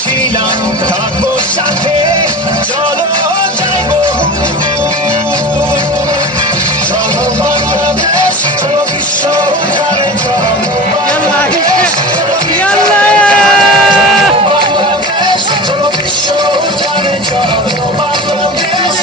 ছিলাম থাকবো সাথে, চলো যাইবো চলো বাংলাদেশ, চলো বিশ্ব উদ্ধারে, চলো বাংলাদেশ, বাংলাদেশ, চলো বিশ্ব উদ্ধারে, চলো বাংলাদেশ।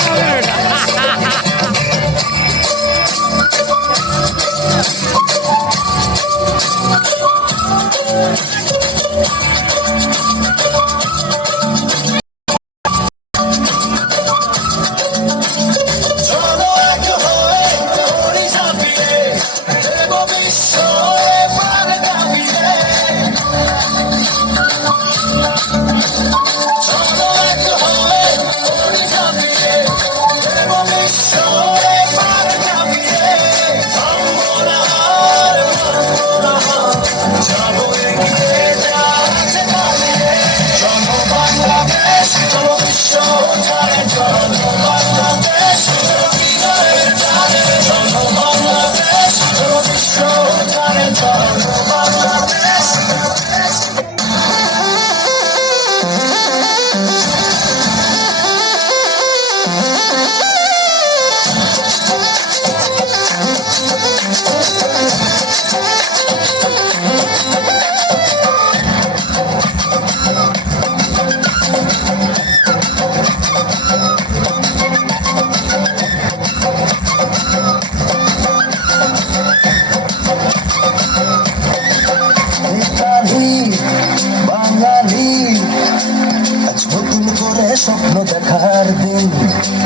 স্বপ্ন দেখার দিন,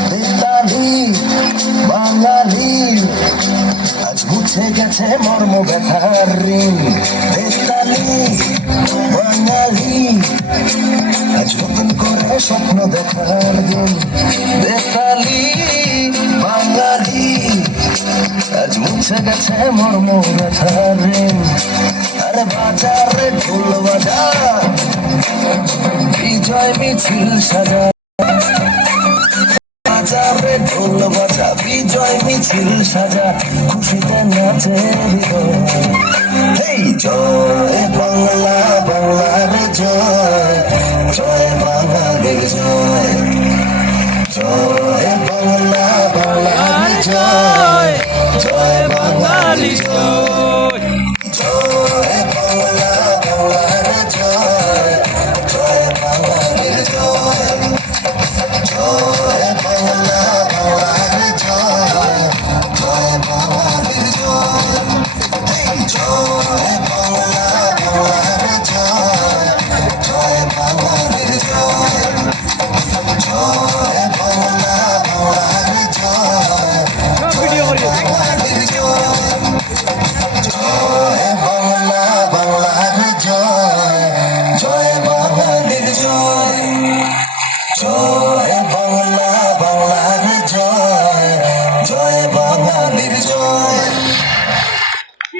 বেতালি বাঙালি আজ মুছে গেছে মর্ম ব্যথার ঋণ। বেতালি বাঙালি আজ নতুন করে স্বপ্ন দেখার দিন, বেতালি বাঙালি আজ মুছে গেছে মর্ম ব্যথার ঋণ। আরে বাজারে ঢোল বাজা, বিজয় মিছিল সাজা, বাজারে ঢোল বাজা, বিজয় মিছিল সাজা, খুশিতে নাচে হৃদয়। এই জয়